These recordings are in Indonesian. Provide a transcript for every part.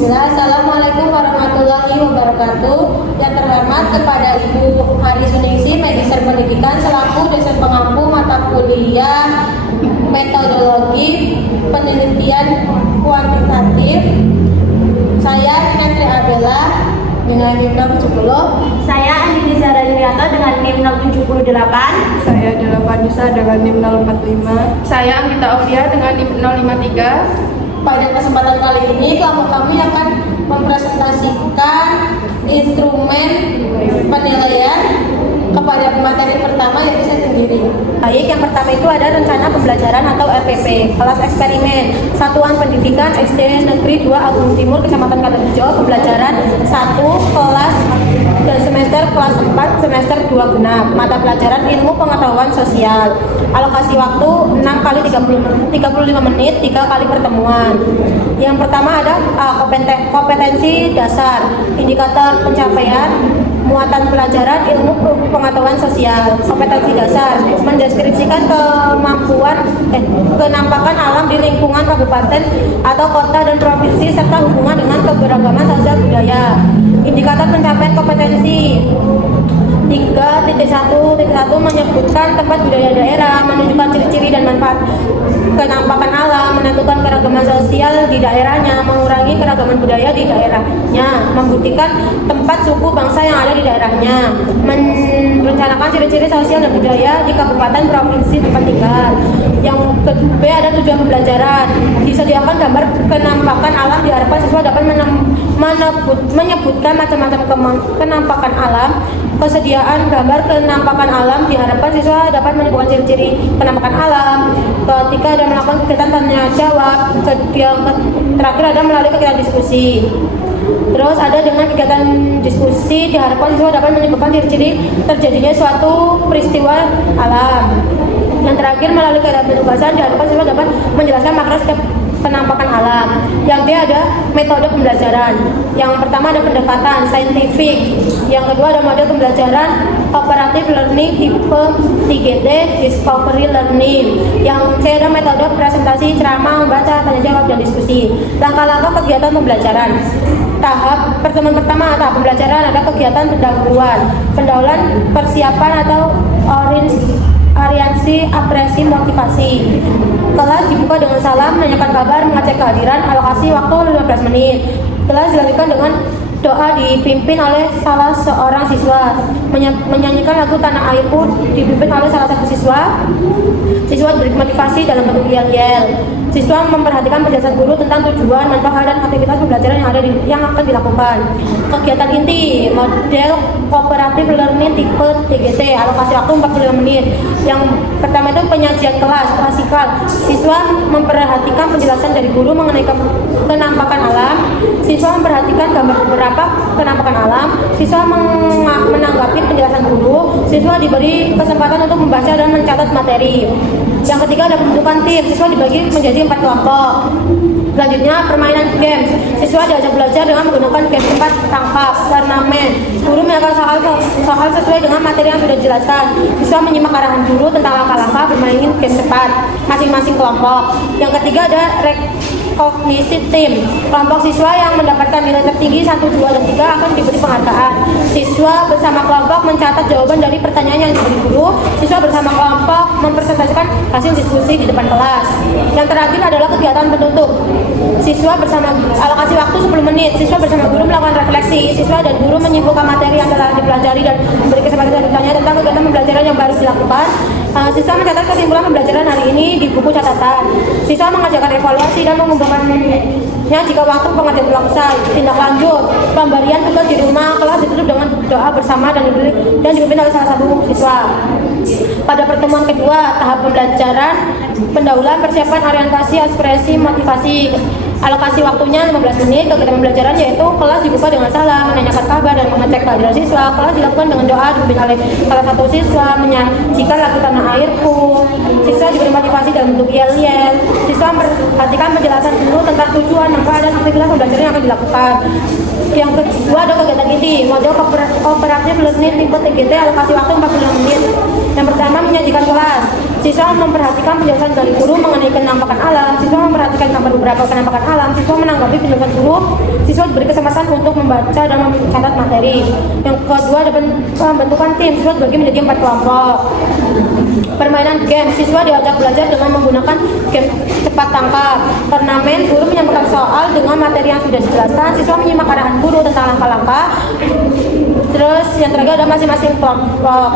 Bismillah, Assalamualaikum warahmatullahi wabarakatuh. Yang terhormat kepada Ibu Hari Suningsi, Magister Pendidikan selaku dosen pengampu mata kuliah Metodologi Penelitian Kuantitatif. Saya Natri Abela dengan NIM 070. Saya Andi Zara Yurianto dengan NIM 078. Saya Dela Nisa dengan NIM 045. Saya Anggita Aulia dengan NIM 053. Pada kesempatan kali ini, kelompok kami akan mempresentasikan instrumen penilaian kepada materi pertama, yaitu saya sendiri. Baik, yang pertama itu ada rencana pembelajaran atau RPP, kelas eksperimen, Satuan Pendidikan SD Negeri 2 Agung Timur, Kecamatan Katulijo, pembelajaran 1 kelas dan semester kelas 4 semester 2 genap, mata pelajaran ilmu pengetahuan sosial. Alokasi waktu 6 kali 35 menit, 3 kali pertemuan. Yang pertama ada kompetensi dasar, indikator pencapaian, muatan pelajaran ilmu pengetahuan sosial. Kompetensi dasar mendeskripsikan kenampakan alam di lingkungan kabupaten atau kota dan provinsi serta hubungan dengan keberagaman sosial budaya. Indikator pencapaian kompetensi 3.1.1 menyebutkan tempat budaya daerah, menunjukkan ciri-ciri dan manfaat kenampakan alam, menentukan keragaman sosial di daerahnya, mengurangi keragaman budaya di daerahnya, membuktikan tempat suku bangsa yang ada di daerahnya, merencanakan ciri-ciri sosial dan budaya di kabupaten provinsi tempat tinggal. Yang B ada tujuan pembelajaran, disediakan gambar kenampakan alam, diharapkan siswa dapat menyebutkan macam-macam kenampakan alam. Kesediaan gambar kenampakan alam, diharapkan siswa dapat menyebutkan ciri-ciri penampakan alam. Ketika ada melakukan kegiatan tanya jawab, yang terakhir ada melalui kegiatan diskusi. Terus ada dengan kegiatan diskusi, diharapkan siswa dapat menyebutkan ciri-ciri terjadinya suatu peristiwa alam. Yang terakhir melalui kegiatan penugasan, diharapkan siswa dapat menjelaskan makna setiap penampakan alam. Yang D ada metode pembelajaran. Yang pertama ada pendekatan saintifik. Yang kedua ada model pembelajaran cooperative learning tipe 3T discovery learning. Yang C ada metode presentasi, ceramah, membaca, tanya jawab dan diskusi. Langkah-langkah kegiatan pembelajaran. Tahap pertemuan pertama tahap pembelajaran ada kegiatan pendahuluan persiapan atau orientasi apresi motivasi. Kelas dibuka dengan salam, menanyakan kabar, mengecek kehadiran, alokasi waktu 15 menit. Kelas dilanjutkan dengan doa dipimpin oleh salah seorang siswa, menyanyikan lagu Tanah Airku dipimpin oleh salah satu siswa. Siswa diberi motivasi dalam bentuk yel-yel. Siswa memperhatikan penjelasan guru tentang tujuan, manfaat dan aktivitas pembelajaran yang akan dilakukan. Kegiatan inti model cooperative learning tipe 3T, alokasi waktu 45 menit. Yang pertama itu penyajian kelas klasikal. Siswa memperhatikan penjelasan dari guru mengenai kenampakan alam. Siswa memperhatikan gambar beberapa kenampakan alam. Siswa menanggapi penjelasan guru. Siswa diberi kesempatan untuk membaca dan mencatat materi. Yang ketiga ada pembentukan tim. Siswa dibagi menjadi 4 kelompok. Selanjutnya permainan games. Siswa diajak belajar dengan menggunakan game tempat tangkap, turnamen. Guru menyiapkan soal sesuai dengan materi yang sudah dijelaskan. Siswa menyimak arahan guru tentang langkah-langkah bermain game cepat masing-masing kelompok. Yang ketiga ada kognisi tim. Kelompok siswa yang mendapatkan nilai tertinggi 1, 2, dan 3 akan diberi penghargaan. Siswa bersama kelompok mencatat jawaban dari pertanyaan yang diberi guru. Siswa bersama kelompok mempresentasikan hasil diskusi di depan kelas. Yang terakhir adalah kegiatan penutup. Siswa bersama alokasi waktu 10 menit. Siswa bersama guru melakukan refleksi. Siswa dan guru menyimpulkan materi yang telah dipelajari dan memberi kesempatan bertanya tentang kegiatan pembelajaran yang baru dilakukan. Siswa mencatat kesimpulan pembelajaran hari ini di buku catatan. Siswa mengajarkan evaluasi dan mengumpulkannya jika waktu pengajian telah selesai. Tindak lanjut pemberian tugas di rumah. Kelas ditutup dengan doa bersama dan dipimpin oleh salah satu siswa. Pada pertemuan kedua tahap pembelajaran pendahuluan persiapan orientasi ekspresi motivasi. Alokasi waktunya 15 menit. Kegiatan pembelajaran yaitu kelas dibuka dengan salam, menanyakan kabar dan mengecek kehadiran siswa. Kelas dilakukan dengan doa dipimpin oleh salah satu siswa, menyajikan lagu Tanah Airku. Siswa diberi motivasi dalam bentuk yel-yel. Siswa memperhatikan penjelasan guru tentang tujuan, manfaat dan aktivitas pembelajaran yang akan dilakukan. Yang kedua ada kegiatan inti, model cooperative learning tipe 3T, alokasi waktu 45 menit. Yang pertama menyajikan kelas. Siswa memperhatikan penjelasan dari guru mengenai penampakan alam. Siswa memperhatikan gambar beberapa penampakan alam. Siswa menanggapi penjelasan guru. Siswa diberi kesempatan untuk membaca dan mencatat materi. Yang kedua ada pembentukan tim. Siswa dibagi menjadi 4 kelompok. Permainan game. Siswa diajak belajar dengan menggunakan game cepat tangkap. Turnamen, guru menyampaikan soal dengan materi yang sudah dijelaskan. Siswa menyimak arahan guru tentang langkah-langkah. Terus yang terakhir ada masing-masing kelompok.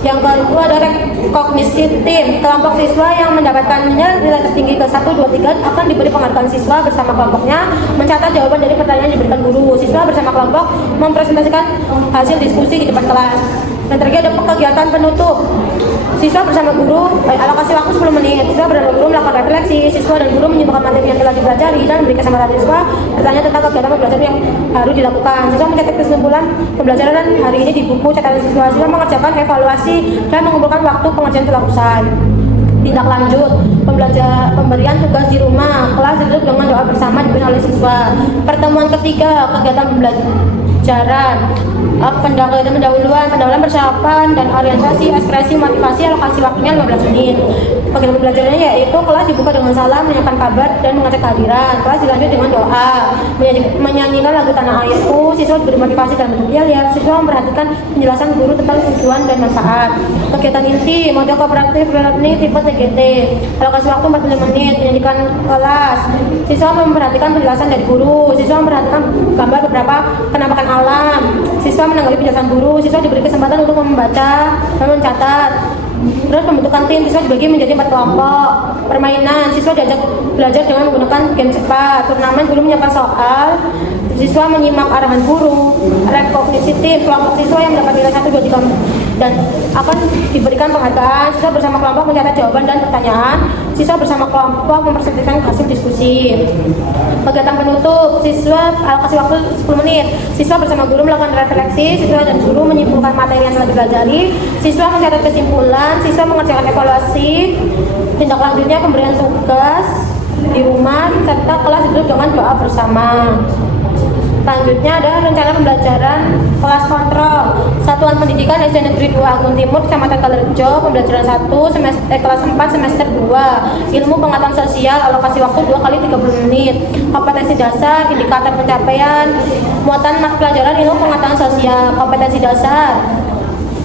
Yang kedua ada rekognisi tim. Kelompok siswa yang mendapatkan nilai tertinggi ke 1, 2, 3 akan diberi penghargaan. Siswa bersama kelompoknya mencatat jawaban dari pertanyaan yang diberikan guru. Siswa bersama kelompok mempresentasikan hasil diskusi di depan kelas. Yang terakhir ada kegiatan penutup. Siswa bersama guru, alokasi waktu 10 menit. Siswa bersama guru melakukan refleksi. Siswa dan guru menyimpulkan materi yang telah dipelajari dan memberi kesempatan siswa bertanya tentang kegiatan pembelajaran yang baru dilakukan. Siswa mencatat kesimpulan pembelajaran hari ini di buku catatan siswa. Siswa mengerjakan evaluasi dan mengumpulkan waktu pengerjaan telah usai. Tindak lanjut, pemberian tugas di rumah. Kelas ditutup dengan doa bersama dipimpin oleh siswa. Pertemuan ketiga, kegiatan pembelajaran. Pendahuluan persiapan dan orientasi, ekspresi, motivasi, alokasi waktunya 15 menit. Kegiatan pembelajarannya yaitu kelas dibuka dengan salam, menyampaikan kabar dan mengecek kehadiran. Kelas dilanjut dengan doa, menyanyikan lagu Tanah Airku. Siswa diberi motivasi dalam bentuk yel-yel. Siswa memperhatikan penjelasan guru tentang tujuan dan manfaat. Kegiatan inti, model kooperatif learning tipe TGT. Alokasi waktu 45 menit, menyanyikan kelas. Siswa memperhatikan penjelasan dari guru. Siswa memperhatikan gambar beberapa penampakan alam. Siswa menanggapi penjelasan guru. Siswa diberi kesempatan untuk membaca dan mencatat. Terus pembentukan tim, siswa dibagi menjadi 4 kelompok. Permainan, siswa diajak belajar dengan menggunakan game cepat. Turnamen, guru menyiapkan soal. Siswa menyimak arahan guru. Rekognisi tim, kelompok siswa yang mendapat nilai 1, 2, 3 dan akan diberikan penghargaan. Siswa bersama kelompok mencatat jawaban dan pertanyaan. Siswa bersama kelompok mempresentasikan hasil diskusi. Kegiatan penutup, siswa alokasi waktu 10 menit. Siswa bersama guru melakukan refleksi. Siswa dan guru menyimpulkan materi yang telah dipelajari. Siswa mencatat kesimpulan. Siswa mengerjakan evaluasi. Tindak lanjutnya pemberian tugas di rumah serta kelas ditutup dengan doa bersama. Selanjutnya ada rencana pembelajaran kelas kontrol. Satuan Pendidikan SD Negeri 2 Agung Timur, Kecamatan Kalerejo, pembelajaran 1 kelas 4 semester 2. Ilmu pengetahuan sosial, alokasi waktu 2 kali 30 menit. Kompetensi dasar, indikator pencapaian, muatan pelajaran ilmu pengetahuan sosial. Kompetensi dasar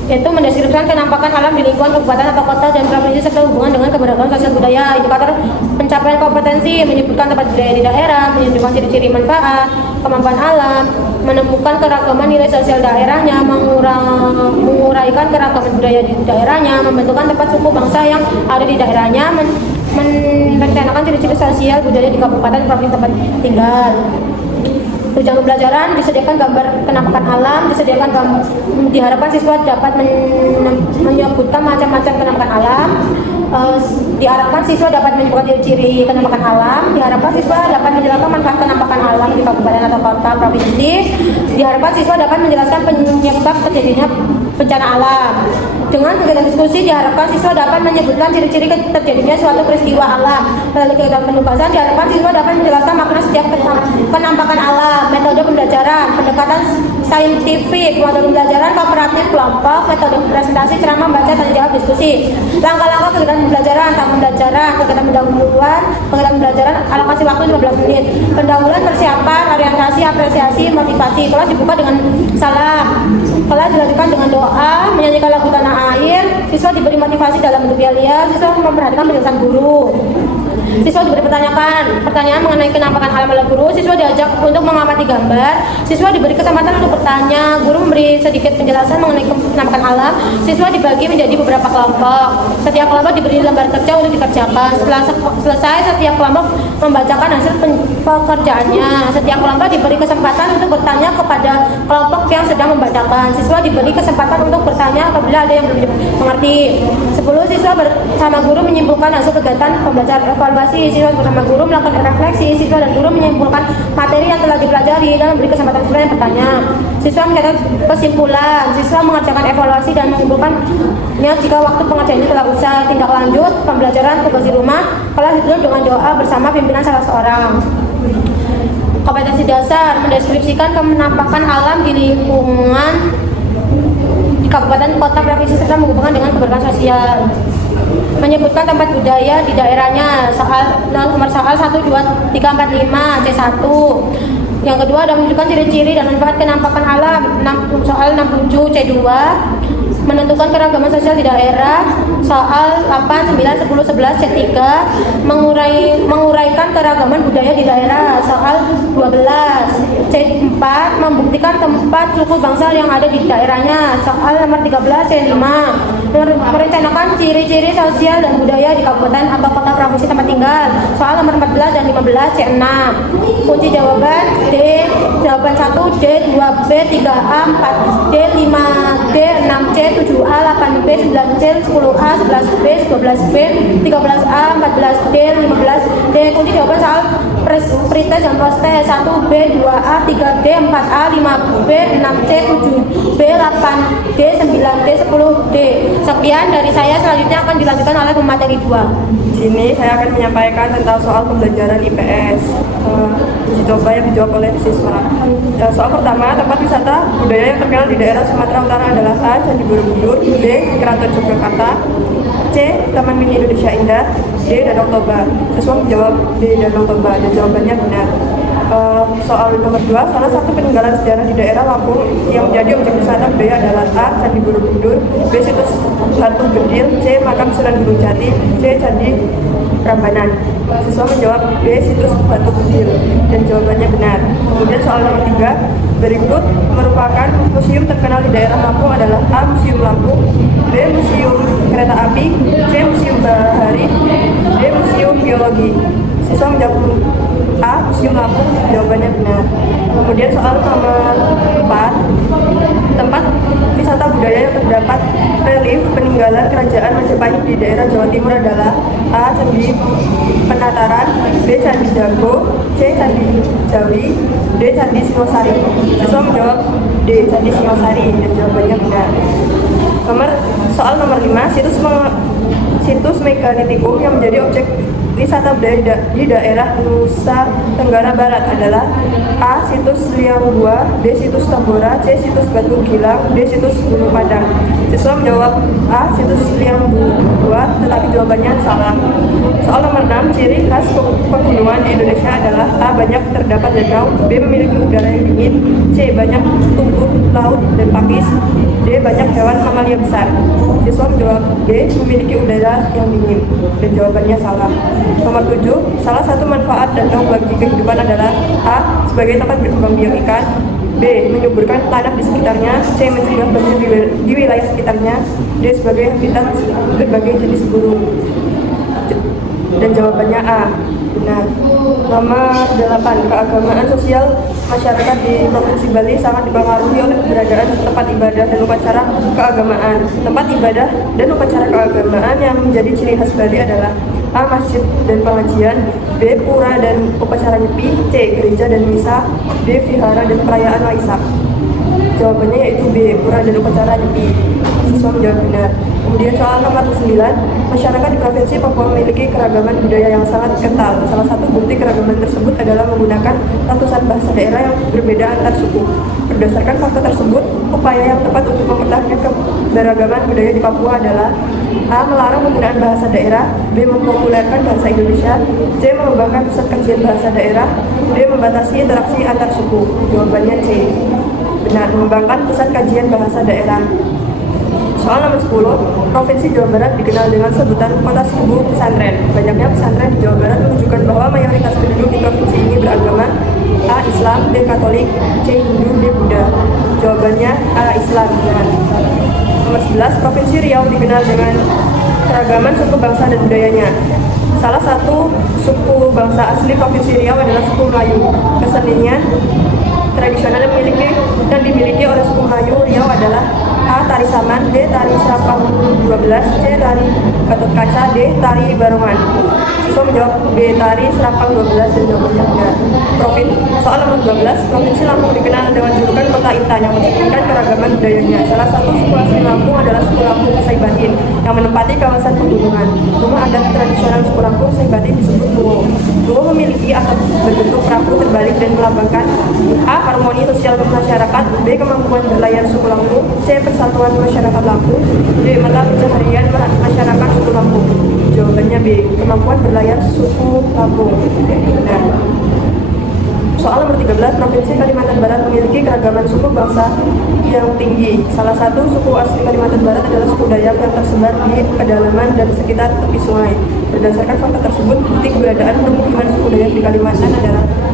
yaitu mendeskripsikan penampakan alam di lingkungan kabupaten atau kota dan provinsi serta hubungan dengan keberagaman sosial budaya. Indikator pencapaian kompetensi menyebutkan tempat budaya di daerah, menunjukkan ciri-ciri manfaat, kemampuan alam, menemukan keragaman nilai sosial daerahnya, menguraikan keragaman budaya di daerahnya, membentukkan tempat suku bangsa yang ada di daerahnya, merencanakan ciri-ciri sosial budaya di kabupaten provinsi tempat tinggal. Tunjangan pembelajaran disediakan gambar penampakan alam, diharapkan siswa dapat menyebutkan macam-macam penampakan alam. Diharapkan siswa dapat menyebutkan ciri-ciri penampakan alam. Diharapkan siswa dapat menjelaskan manfaat penampakan alam di kabupaten atau kota provinsi. Diharapkan siswa dapat menjelaskan penyebab terjadinya bencana alam. Dengan kegiatan diskusi diharapkan siswa dapat menyebutkan ciri-ciri terjadinya suatu peristiwa alam. Melalui kegiatan penugasan diharapkan siswa dapat menjelaskan makna setiap penampakan alam. Metode pembelajaran, pendekatan saintifik, metode pembelajaran kooperatif kelompok, metode presentasi, ceramah, baca, tanya jawab, diskusi. Langkah-langkah kegiatan pembelajaran, tahap pembelajaran, kegiatan pendahuluan, kegiatan pembelajaran, alokasi waktu 15 menit. Pendahuluan, persiapan, orientasi, apresiasi, motivasi. Kelas dibuka dengan salam. Kelas dilanjutkan dengan doa, menyanyikan lagu Tanah Air. Siswa diberi motivasi dalam bentuk yel-yel. Siswa memperhatikan penjelasan guru. Siswa diberi pertanyaan mengenai penampakan alam oleh guru. Siswa diajak untuk mengamati gambar. Siswa diberi kesempatan untuk bertanya. Guru memberi sedikit penjelasan mengenai penampakan alam. Siswa dibagi menjadi beberapa kelompok. Setiap kelompok diberi lembar kerja untuk dikerjakan. Setelah selesai, setiap kelompok membacakan hasil pekerjaannya. Setiap kelompok diberi kesempatan untuk bertanya kepada kelompok yang sedang membacakan. Siswa diberi kesempatan untuk bertanya apabila ada yang belum mengerti. 10 siswa bersama guru menyimpulkan hasil kegiatan pembelajaran evaluasi. Siswa bersama guru melakukan refleksi. Siswa dan guru menyimpulkan materi yang telah dipelajari dan memberi kesempatan siswa yang bertanya. Siswa mencatat kesimpulan. Siswa mengerjakan evaluasi dan menyimpulkannya jika waktu pengerjaannya telah usai. Tindak lanjut pembelajaran tugas di rumah. Kelas ditutup dengan doa bersama pimpinan salah seorang. Kompetensi dasar mendeskripsikan penampakan alam di lingkungan kabupaten, kota, provinsi serta menghubungkan dengan keberagaman sosial. Menyebutkan tempat budaya di daerahnya. Nomor soal 1, 2, 3, 4, 5 C1. Yang kedua ada menunjukkan ciri-ciri dan manfaat kenampakan alam. Soal 67 C2. Menentukan keragaman sosial di daerah. Soal 8, 9, 10, 11 C3. Menguraikan keragaman budaya di daerah. Soal 12 C4. Membuktikan tempat suku bangsa yang ada di daerahnya. Soal nomor 13 C5. Merencanakan ciri-ciri sosial dan budaya di kabupaten atau kota, provinsi tempat tinggal. Soal nomor 14 dan 15 C6. Kunci jawaban D. Jawaban 1 D, 2B, 3A, 4D, 5D, 6C, 7A, 8B, 9C, 10A, 11B, 12B, 13A, 14D, 15D. Kunci jawaban soal pretest dan posttest 1B, 2A, 3D, 4A, 5B, 6C, 7B, 8D, 9D, 10D. Sekian dari saya, selanjutnya akan dilanjutkan oleh pemateri 2. Di sini saya akan menyampaikan tentang soal pembelajaran IPS. Uji coba yang dijawab oleh siswa. Soal pertama, tempat wisata budaya yang terkenal di daerah Sumatera Utara adalah A. Candi Borobudur, B. Keraton Yogyakarta, C. Taman Mini Indonesia Indah, D. Danau Toba. Siswa menjawab D. Danau Toba dan jawabannya benar. Soal nomor 2, salah satu peninggalan sejarah di daerah Lampung yang menjadi objek wisata budaya adalah A. Candi Borobudur, B. Situs Batu Bedil, C. Makam Sunan Gunung Jati, C. Candi Prambanan. Siswa menjawab B. Situs Batu Bedil dan jawabannya benar. Kemudian soal nomor 3, berikut merupakan museum terkenal di daerah Lampung adalah A. Museum Lampung, B. Museum Kereta Api, C. Museum Bahari, D. Museum Biologi. Siswa menjawab A. Museum Lampung, jawabannya benar. Kemudian soal nomor 4, tempat wisata budaya yang terdapat relief peninggalan kerajaan Majapahit di daerah Jawa Timur adalah A. Candi Penataran, B. Candi Dago, C. Candi Jawi, D. Candi Singosari. Siswa menjawab D. Candi Singosari dan jawabannya benar. Soal nomor 5, situs megalitikum yang menjadi objek wisata budaya di daerah Nusa Tenggara Barat adalah A. Situs Liang Bua, B. Situs Tambora, C. Situs Batu Gilang, D. Situs Gunung Padang. Siswa menjawab A. Situs Liang Bua, tetapi jawabannya salah. Soal nomor 6, ciri khas pegunungan di Indonesia adalah A. Banyak terdapat danau, B. Memiliki udara yang dingin, C. Banyak tumbuh laut dan pakis, D. Banyak hewan mamalia besar. Siswa menjawab B. Memiliki udara yang dingin dan jawabannya salah. Nomor 7, salah satu manfaat danau bagi kehidupan adalah A. Sebagai tempat berkembang biak ikan, B. Menyuburkan tanah di sekitarnya, C. Mencegah banjir di wilayah sekitarnya, D. Sebagai habitat berbagai jenis burung. Dan jawabannya A. Benar. Nomor 8, keagamaan sosial masyarakat di Provinsi Bali sangat dipengaruhi oleh keberadaan tempat ibadah dan upacara keagamaan. Tempat ibadah dan upacara keagamaan yang menjadi ciri khas Bali adalah A. Masjid dan pengajian, B. Pura dan upacara nyepi, C. Gereja dan misa, D. Vihara dan perayaan Waisak. Jawabannya yaitu B. Pura dan upacara nyepi. Siswa menjawab benar. Kemudian soal nomor 9, masyarakat di Provinsi Papua memiliki keragaman budaya yang sangat kental. Salah satu bukti keragaman tersebut adalah menggunakan ratusan bahasa daerah yang berbeda antar suku. Berdasarkan fakta tersebut, upaya yang tepat untuk mempertahankan keberagaman budaya di Papua adalah A. Melarang penggunaan bahasa daerah, B. Mempopulerkan bahasa Indonesia, C. Mengembangkan pusat kajian bahasa daerah, D. Membatasi interaksi antar suku. Jawabannya C. Benar, mengembangkan pusat kajian bahasa daerah. Soal nomor 10, Provinsi Jawa Barat dikenal dengan sebutan kota seribu pesantren. Banyaknya pesantren di Jawa Barat menunjukkan bahwa mayoritas penduduk di provinsi ini beragama A. Islam, B. Katolik, C. Hindu, D. Buddha. Jawabannya A. Islam. Nah. Nomor 11, Provinsi Riau dikenal dengan keragaman suku bangsa dan budayanya. Salah satu suku bangsa asli Provinsi Riau adalah suku Melayu. Kesenian tradisional yang dimiliki oleh suku Melayu Riau adalah A. Tari Saman, B. Tari Serapang 12, C. Tari Gatot Kaca, D. Tari Barongan. Siswa menjawab B. Tari Serapang 12 dan jawabannya benar. Soal nomor 12, Provinsi Lampung dikenal dengan julukan Kota Intan yang mencerminkan keragaman budayanya. Salah satu suku asli Lampung adalah suku Lampung Saibatin yang menempati kawasan pegunungan. Rumah adat tradisional suku Lampung Saibatin disebut Luo. Luo memiliki atap berbentuk perahu terbalik dan melambangkan A. Harmoni sosial masyarakat, B. B. Kemampuan berlayar suku Lampung. C. Persatuan masyarakat Lampung. D. Mata pencaharian masyarakat suku Lampung. Jawabannya B. Kemampuan berlayar suku Lampung. Nah, soal nomor 13, Provinsi Kalimantan Barat memiliki keragaman suku bangsa yang tinggi. Salah satu suku asli Kalimantan Barat adalah suku Dayak yang tersebar di pedalaman dan sekitar tepi sungai. Berdasarkan fakta tersebut, bukti keberadaan pemukiman suku Dayak di Kalimantan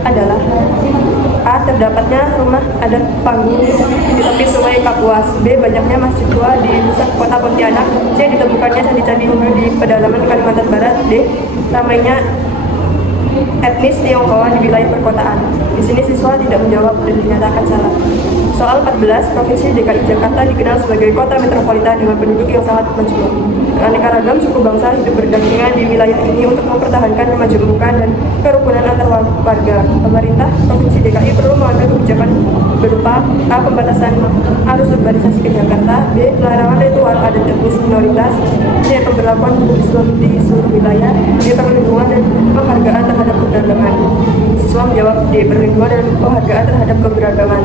adalah A. Terdapatnya rumah adat panggung di tepi sungai Kapuas. B. Banyaknya masjid tua di pusat kota Pontianak. C. Ditemukannya candi-candi Hindu di pedalaman Kalimantan Barat. D. Ramainya etnis Tionghoa di wilayah perkotaan. Di sini siswa tidak menjawab dan dinyatakan salah. Soal 14, Provinsi DKI Jakarta dikenal sebagai kota metropolitan dengan penduduk yang sangat majmuk. Beraneka ragam suku bangsa hidup berdampingan di wilayah ini untuk mempertahankan kemajmukan dan kerukunan antar warga. Pemerintah Provinsi DKI perlu mengambil kebijakan berupa A. Pembatasan arus urbanisasi ke Jakarta. B. Pelarangan ritual adat etnis minoritas. C. Pemberlakuan hukum Islam di seluruh wilayah. D. Perlindungan dan penghargaan terhadap keberagaman. Siswa menjawab D. Perlindungan dan penghargaan terhadap keberagaman.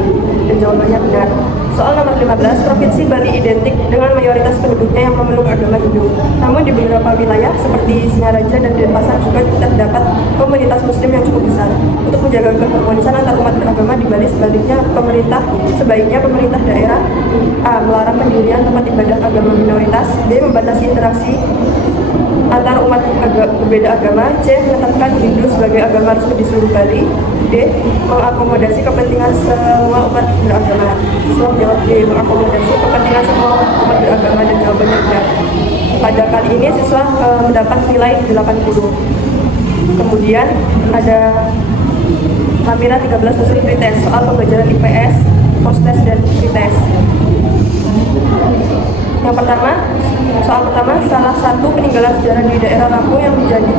Dan jawabannya benar. Soal nomor 15, Provinsi Bali identik dengan mayoritas penduduknya yang memeluk agama Hindu. Namun di beberapa wilayah seperti Singaraja dan Denpasar juga terdapat komunitas Muslim yang cukup besar. Untuk menjaga keharmonisan antar umat beragama di Bali, sebaiknya pemerintah daerah A. Melarang pendirian tempat ibadah agama minoritas. B. Membatasi interaksi antar umat berbeda agama. C. Menetapkan Hindu sebagai agama resmi di seluruh Bali. D. Mengakomodasi kepentingan semua umat beragama. Siswa menjawab D. Mengakomodasi kepentingan semua umat beragama, dan jawabannya benar. Pada kali ini siswa mendapat nilai 80. Kemudian ada lampiran 13 hasil pretest soal pembelajaran IPS, posttest dan pretest. Yang pertama, soal pertama, salah satu peninggalan sejarah di daerah Lampung yang menjadi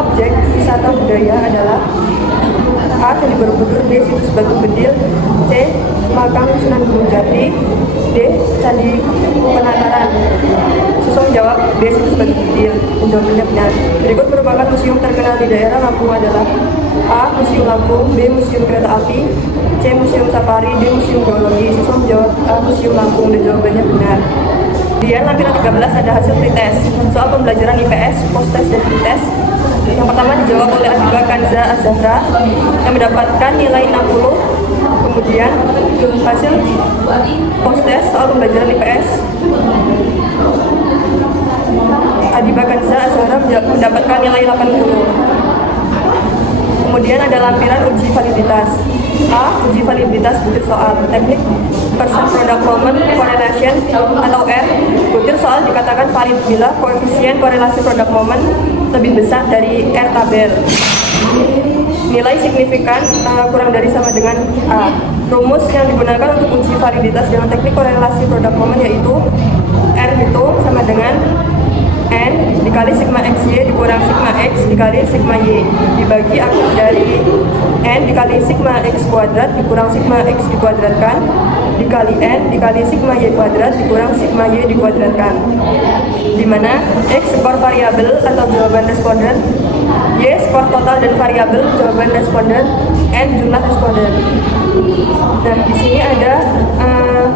objek wisata budaya adalah A. Candi Borobudur. B. Situs Batu Bedil. C. Makam Sunan Gunung Jati. D. Candi Penataran. Siswa menjawab B. Situs Batu Bedil. Jawabannya benar. Berikut merupakan museum terkenal di daerah Lampung adalah A. Museum Lampung. B. Museum Kereta Api. C. Museum Safari. D. Museum Geologi. Siswa menjawab A. Museum Lampung, dan jawabannya benar. Kemudian lampiran 13 ada hasil pretest soal pembelajaran IPS, posttest dan pretest. Yang pertama dijawab oleh Adiba Kanza Azahra yang mendapatkan nilai 60. Kemudian hasil posttest soal pembelajaran IPS, Adiba Kanza Azahra mendapatkan nilai 80. Kemudian ada lampiran uji validitas. A. Uji validitas butir soal teknik person product moment correlation atau R. Butir soal dikatakan valid bila koefisien korelasi product moment lebih besar dari R tabel. Nilai signifikan kurang dari sama dengan A. Rumus yang digunakan untuk uji validitas dengan teknik korelasi product moment yaitu R itu sama dengan N dikali sigma XY dikurang sigma X dikali sigma Y dibagi akar dari N dikali sigma X kuadrat dikurang sigma X dikuadratkan dikali N dikali sigma Y kuadrat dikurang sigma Y dikuadratkan, di mana X skor variabel atau jawaban responden, Y skor total dan variabel jawaban responden, N jumlah responden. Nah, di sini ada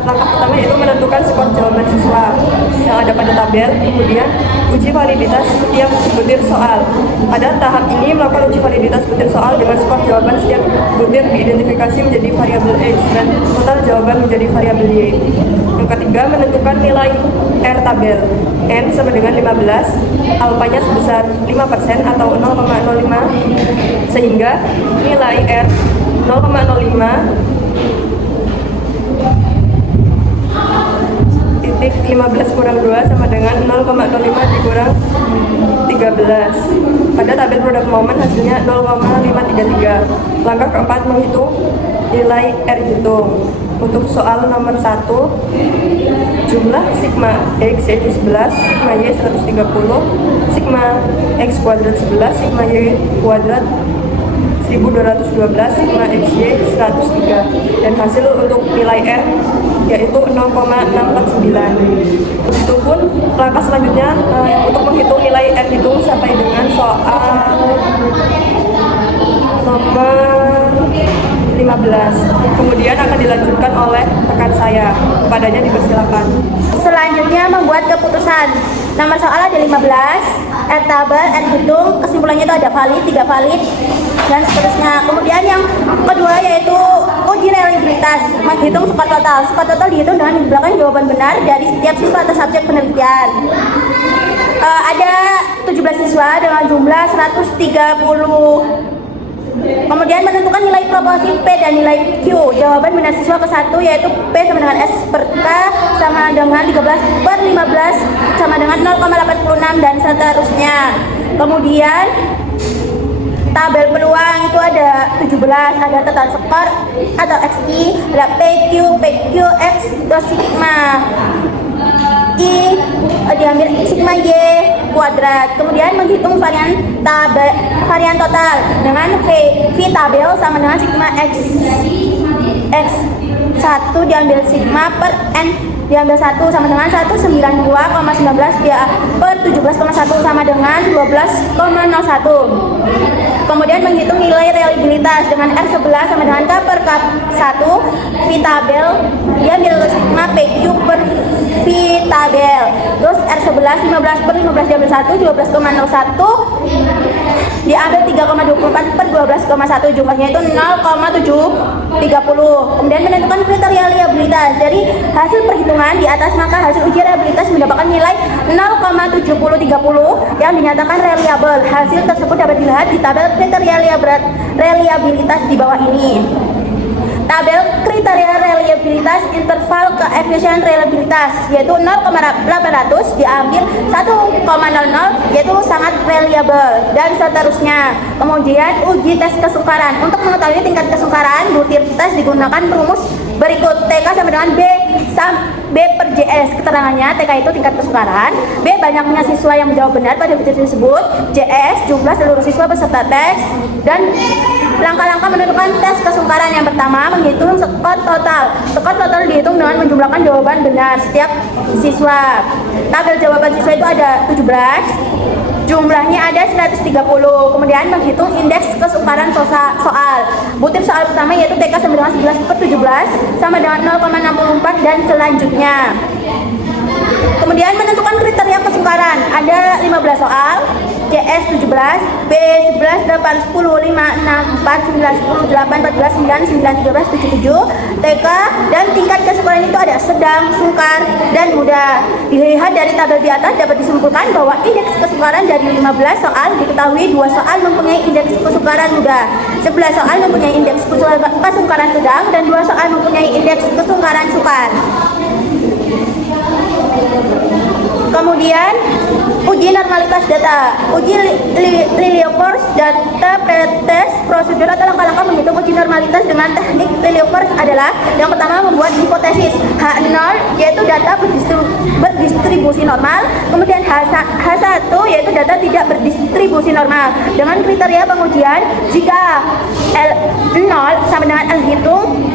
langkah pertama yaitu menentukan skor jawaban siswa yang ada pada tabel. Kemudian uji validitas setiap butir soal. Pada tahap ini melakukan uji validitas butir soal dengan skor jawaban setiap butir diidentifikasi menjadi variabel X dan total jawaban menjadi variabel Y. Yang ketiga, menentukan nilai R tabel. N sama dengan 15, alfanya sebesar 5% atau 0,05, sehingga nilai R 0,05 titik 15 kurang 2 sama dengan 0,05 dikurang 13. Pada tabel produk moment hasilnya 0,533. Langkah keempat, menghitung nilai R hitung. Untuk soal nomor 1, jumlah sigma X yaitu 11, sigma Y 130, sigma X kuadrat 11, sigma Y kuadrat 1212, sigma XY 103, dan hasil untuk nilai R yaitu 0,649. Begitupun langkah selanjutnya untuk menghitung nilai R hitung sampai dengan soal nomor 15. Kemudian akan dilanjutkan oleh rekan saya. Kepadanya dipersilakan. Selanjutnya membuat keputusan. Nomor soal ada 15, tabel, hitung, kesimpulannya itu ada valid, tidak valid, dan seterusnya. Kemudian yang kedua yaitu uji reliabilitas, menghitung skor total. Skor total dihitung dengan mengumpulkan jawaban benar dari setiap siswa atau subjek penelitian. Ada 17 siswa dengan jumlah 130. Kemudian menentukan nilai proporsi P dan nilai Q. Jawaban benar siswa ke-1 yaitu P sama dengan S per K sama dengan 13/15 sama dengan 0,86 dan seterusnya. Kemudian tabel peluang itu ada 17, ada total skor atau XI, ada PQ, X, sigma I diambil sigma Y kuadrat. Kemudian menghitung varian total dengan V tabel sama dengan sigma X1 diambil sigma per N diambil 1 sama dengan 192,19 per 17,1 sama dengan 12,01. Kemudian menghitung nilai reliabilitas dengan R11 sama dengan K per K1 V tabel diambil sigma PQ per V tabel. Terus R11 15 per 15 diambil 1 12,01 diambil 3,24 per 12,1 jumlahnya itu 0,730. Kemudian menentukan kriteria reliabilitas dari hasil perhitungan di atas, maka hasil uji reliabilitas mendapatkan nilai 0,7030 yang dinyatakan reliable. Hasil tersebut dapat dilihat di tabel kriteria reliabilitas di bawah ini. Tabel kriteria reliabilitas interval koefisien reliabilitas yaitu 0,800 diambil 1,00 yaitu sangat reliable dan seterusnya. Kemudian uji tes kesukaran. Untuk mengetahui tingkat kesukaran, butir tes digunakan rumus berikut. TK sama dengan B per JS. Keterangannya TK itu tingkat kesukaran, B banyaknya siswa yang menjawab benar pada butir tersebut, JS jumlah seluruh siswa beserta tes. Dan langkah-langkah menentukan tes kesukaran. Yang pertama, menghitung skor total. Skor total dihitung dengan menjumlahkan jawaban benar setiap siswa. Tabel jawaban siswa itu ada 17, jumlahnya ada 130. Kemudian menghitung indeks kesukaran soal. Butir soal pertama yaitu TK sama dengan 11/17 sama dengan 0,64 dan selanjutnya. Kemudian menentukan kriteria kesukaran. Ada 15 soal. CS 17, B 11, 8, 10, 5, 6, 4, 9, 10, 8, 14, 9, 9, 13, 7, TK. Dan tingkat kesukaran itu ada sedang, sukar, dan mudah. Dilihat dari tabel di atas dapat disimpulkan bahwa indeks kesukaran dari 15 soal diketahui 2 soal mempunyai indeks kesukaran mudah, 11 soal mempunyai indeks kesukaran sedang, dan 2 soal mempunyai indeks kesukaran sukar. Kemudian uji normalitas data, uji Lilliefors data pretest prosedur atau langkah-langkah menghitung uji normalitas dengan teknik Lilliefors adalah yang pertama membuat hipotesis H0 yaitu data berdistribusi normal, kemudian H1 yaitu data tidak berdistribusi normal. Dengan kriteria pengujian, jika L0 sama dengan L hitung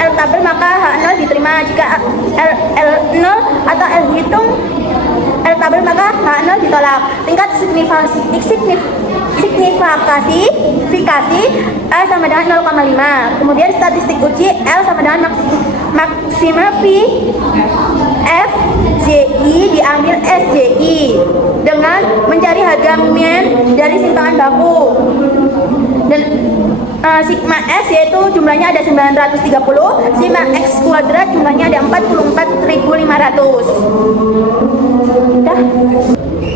L tabel maka H0 diterima. Jika L0 atau L hitung L tabel maka H0 ditolak. Tingkat signifikasi L sama dengan 0,5. Kemudian statistik uji L sama dengan maksima V F JI diambil SJI dengan mencari harga min dari simpangan baku. Dan sigma S yaitu jumlahnya ada 930, sigma X kuadrat jumlahnya ada 44.500. Udah.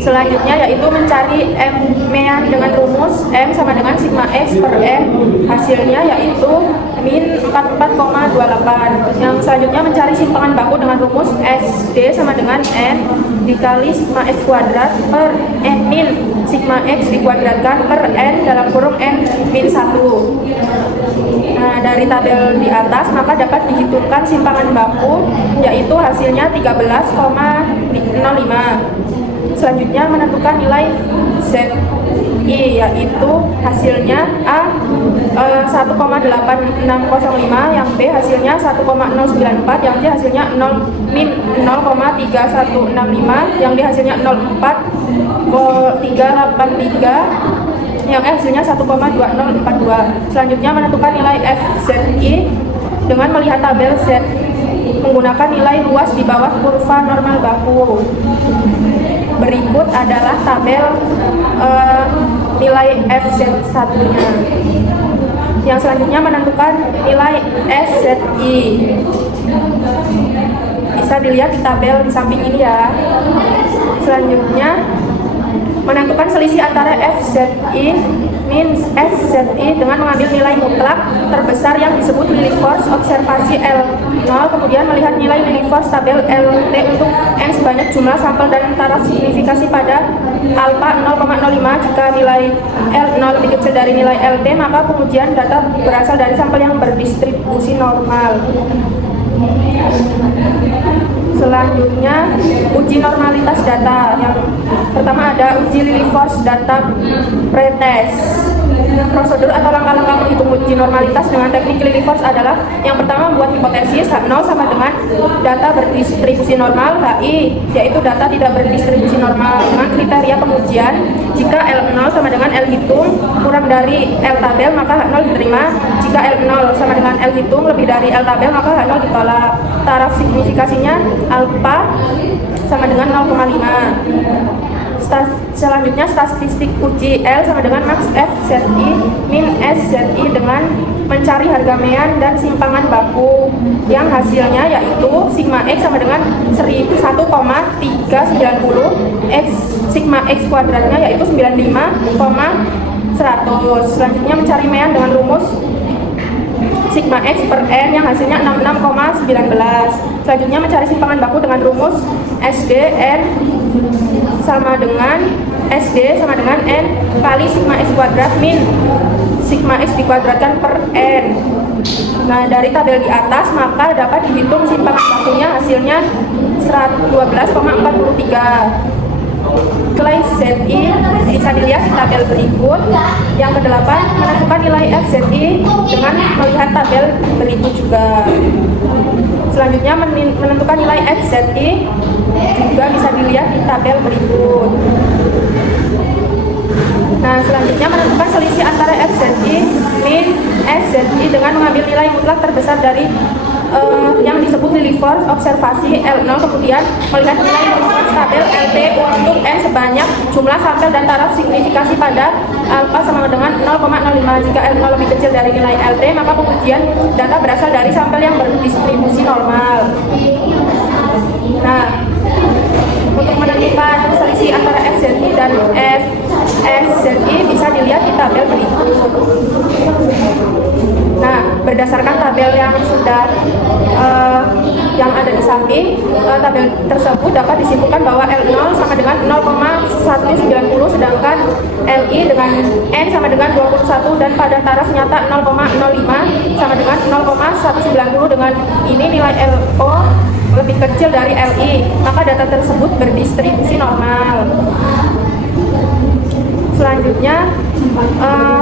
Selanjutnya yaitu mencari M-nya dengan rumus M sama dengan sigma X per M. Hasilnya yaitu min 44,28. Yang selanjutnya mencari simpangan baku dengan rumus SD sama dengan N dikali sigma X kuadrat per N min sigma X dikuadratkan per N dalam kurung N min 1. Nah, dari tabel di atas maka dapat dihitungkan simpangan baku yaitu hasilnya 13,05. Selanjutnya menentukan nilai ZI yaitu hasilnya A 1,8605, yang B hasilnya 1,094, yang C hasilnya 0 min 0,3165, yang D hasilnya 0,4383, yang hasilnya 1,2042. Selanjutnya menentukan nilai FZI dengan melihat tabel Z menggunakan nilai luas di bawah kurva normal baku. Berikut adalah tabel nilai FZ1-nya. Yang selanjutnya menentukan nilai SZI. Bisa dilihat di tabel di samping ini ya. Selanjutnya menentukan selisih antara FZI min SZI dengan mengambil nilai mutlak terbesar yang disebut Lillie Force observasi L0, kemudian melihat nilai Lillie Force tabel LT untuk N sebanyak jumlah sampel dan taraf signifikasi pada alpha 0,05. Jika nilai L0 lebih kecil dari nilai LT, maka pengujian data berasal dari sampel yang berdistribusi normal. Selanjutnya uji normalitas data. Yang pertama ada uji Lillie Force data pretest. Prosedur atau langkah-langkah menghitung uji normalitas dengan teknik Lillie Force adalah yang pertama membuat hipotesis H0 sama dengan data berdistribusi normal HI, yaitu data tidak berdistribusi normal dengan kriteria pengujian. Jika L0 sama dengan L hitung kurang dari L tabel maka H0 diterima. Jika L0 sama dengan L hitung lebih dari L tabel maka H0 ditolak. Taraf signifikasinya alpha sama dengan 0,5. Selanjutnya statistik uji L sama dengan max FZI min SZI dengan mencari harga mean dan simpangan baku yang hasilnya yaitu sigma X sama dengan 1,390 X sigma X kuadratnya yaitu 95,100. Selanjutnya mencari mean dengan rumus sigma X per N yang hasilnya 66,19. Selanjutnya mencari simpangan baku dengan rumus SDN sama dengan SD sama dengan N kali sigma X kuadrat min sigma X dikuadratkan per N. Nah, dari tabel di atas maka dapat dihitung simpangan bakunya hasilnya 12,43. Nilai ZI bisa dilihat di tabel berikut. Yang ke-8 menentukan nilai FZI dengan melihat tabel berikut juga. Selanjutnya menentukan nilai FZI juga bisa dilihat di tabel berikut. Nah, selanjutnya menentukan selisih antara FZI min SZI dengan mengambil nilai mutlak terbesar dari yang disebut Lillie Force observasi L0, kemudian melihat nilai tabel LT untuk N sebanyak jumlah sampel dan taraf signifikasi pada alpha sama dengan 0,05. Jika L0 lebih kecil dari nilai LT, maka pengujian data berasal dari sampel yang berdistribusi normal. Nah, untuk menentukan selisih antara FZI dan FSZI bisa dilihat di tabel berikut. Nah, berdasarkan tabel yang sudah yang ada di samping, tabel tersebut dapat disimpulkan bahwa L0 sama dengan 0,190 sedangkan LI dengan N sama dengan 21 dan pada taraf nyata 0,05 sama dengan 0,190. Dengan ini nilai LO lebih kecil dari LI, maka data tersebut berdistribusi normal. Selanjutnya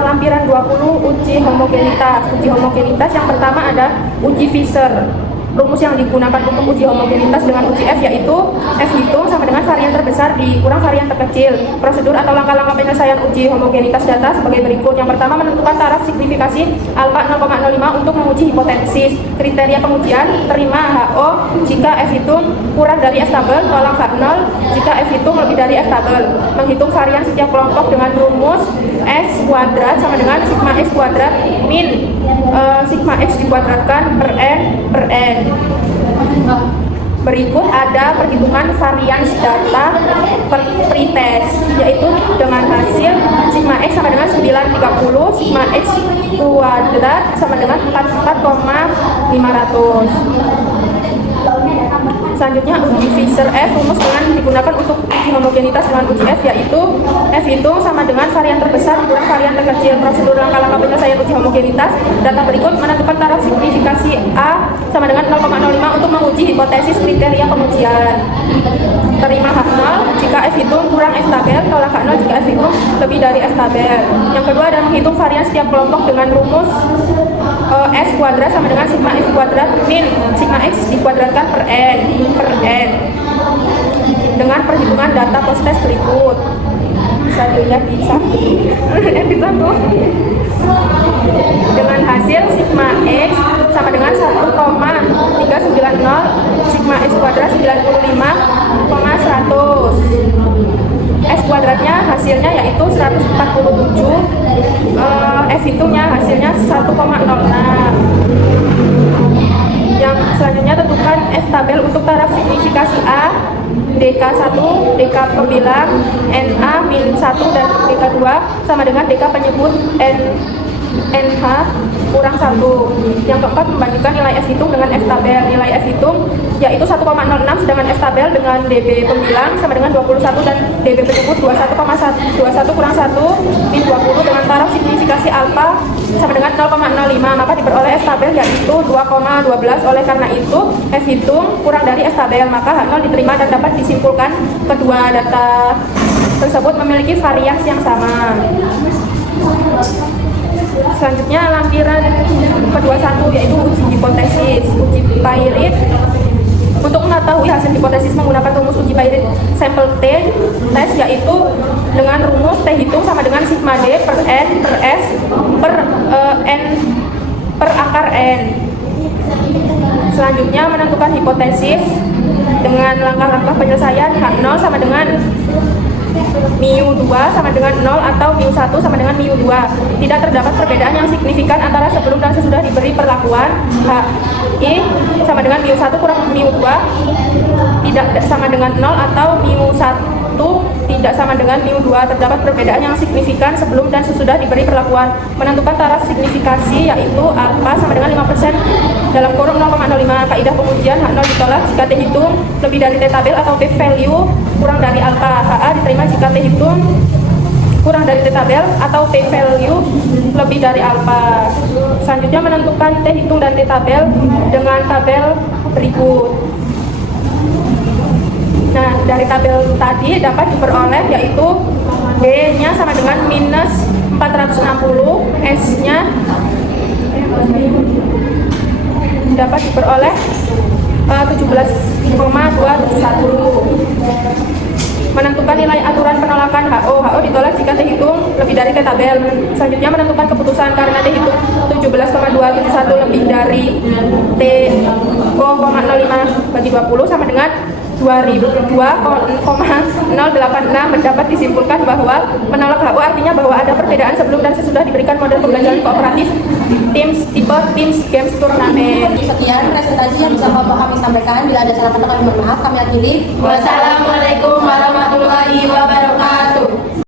lampiran 20 uji homogenitas. Uji homogenitas yang pertama ada uji Fisher. Rumus yang digunakan untuk uji homogenitas dengan uji F yaitu F hitung sama dengan varian terbesar dikurang varian terkecil. Prosedur atau langkah-langkah penyelesaian uji homogenitas data sebagai berikut. Yang pertama menentukan taraf signifikasi alpha 0,05 untuk menguji hipotesis. Kriteria pengujian terima HO jika F hitung kurang dari F tabel, tolak H0 jika F hitung lebih dari F tabel. Menghitung varian setiap kelompok dengan rumus S kuadrat sama dengan sigma X kuadrat min sigma X dikuadratkan per N. Berikut ada perhitungan varians data per pretest, yaitu dengan hasil sigma X sama dengan 930, sigma X kuadrat sama dengan 44,500. Selanjutnya uji Fisher F, rumus dengan digunakan untuk uji homogenitas dengan uji F yaitu F hitung sama dengan varian terbesar kurang varian terkecil. Prosedur langkah-langkah penyelesaian uji homogenitas data berikut menentukan taraf signifikasi A sama dengan 0,05 untuk menguji hipotesis kriteria pengujian. Terima H0 jika F hitung kurang F tabel, tolak H0 jika F hitung lebih dari F tabel. Yang kedua adalah menghitung varian setiap kelompok dengan rumus S kuadrat sama dengan sigma X kuadrat min sigma X dikuadratkan per N. dengan perhitungan data post test berikut. Bisa dilihat di editor tuh. Dengan hasil sigma X sama dengan 1,390 sigma X kuadrat 95,100. S kuadratnya hasilnya yaitu 147, F hitungnya hasilnya 1,06. Yang selanjutnya tentukan F tabel untuk taraf signifikasi A, DK1, DK pembilang, NA-1 dan DK2 sama dengan DK penyebut NH kurang 1. Yang keempat, membandingkan nilai F hitung dengan F tabel. Nilai F hitung yaitu 1,06 sedangkan F tabel dengan DB pembilang sama dengan 21 dan DB penyebut 21 kurang 1 min 20 dengan taraf signifikasi alfa sama dengan 0,05, maka diperoleh F tabel yaitu 2,12. Oleh karena itu F hitung kurang dari F tabel, maka H0 diterima dan dapat disimpulkan kedua data tersebut memiliki variasi yang sama. Selanjutnya lampiran kedua satu yaitu uji hipotesis. Uji Pairit. Untuk mengetahui hasil hipotesis menggunakan rumus uji Pairit sampel T tes yaitu dengan rumus T hitung sama dengan sigma D per N per S per N per akar N. Selanjutnya menentukan hipotesis dengan langkah-langkah penyelesaian. H0 sama dengan mu2 sama dengan 0 atau mu1 sama dengan mu2. Tidak terdapat perbedaan yang signifikan antara sebelum dan sesudah diberi perlakuan. Hi sama dengan mu1 kurang mu2 tidak sama dengan 0 atau mu1 tidak sama dengan mu2. Terdapat perbedaan yang signifikan sebelum dan sesudah diberi perlakuan. Menentukan taraf signifikasi yaitu alfa sama dengan 5% dalam kurung 0,05. Kaidah pengujian H0 ditolak jika T hitung lebih dari T tabel atau T value kurang dari alfa. HA diterima jika T hitung kurang dari T tabel atau T value lebih dari alfa. Selanjutnya menentukan T hitung dan T tabel dengan tabel berikut. Nah, dari tabel tadi dapat diperoleh yaitu B-nya sama dengan minus 460, S-nya dapat diperoleh 17,271. Menentukan nilai aturan penolakan HO. HO ditolak jika T hitung lebih dari T tabel. Selanjutnya menentukan keputusan karena T hitung 17,271 lebih dari T 0,05 bagi 20 sama dengan 2002,086. Dapat disimpulkan bahwa menolak HO artinya bahwa ada perbedaan sebelum dan sesudah diberikan model pembelajaran kooperatif Teams Games Turnamen. Sekian presentasi yang bisa Bapak kami sampaikan. Bila ada salah kata kami mohon maaf. Kami akhiri. Wassalamualaikum warahmatullahi wabarakatuh.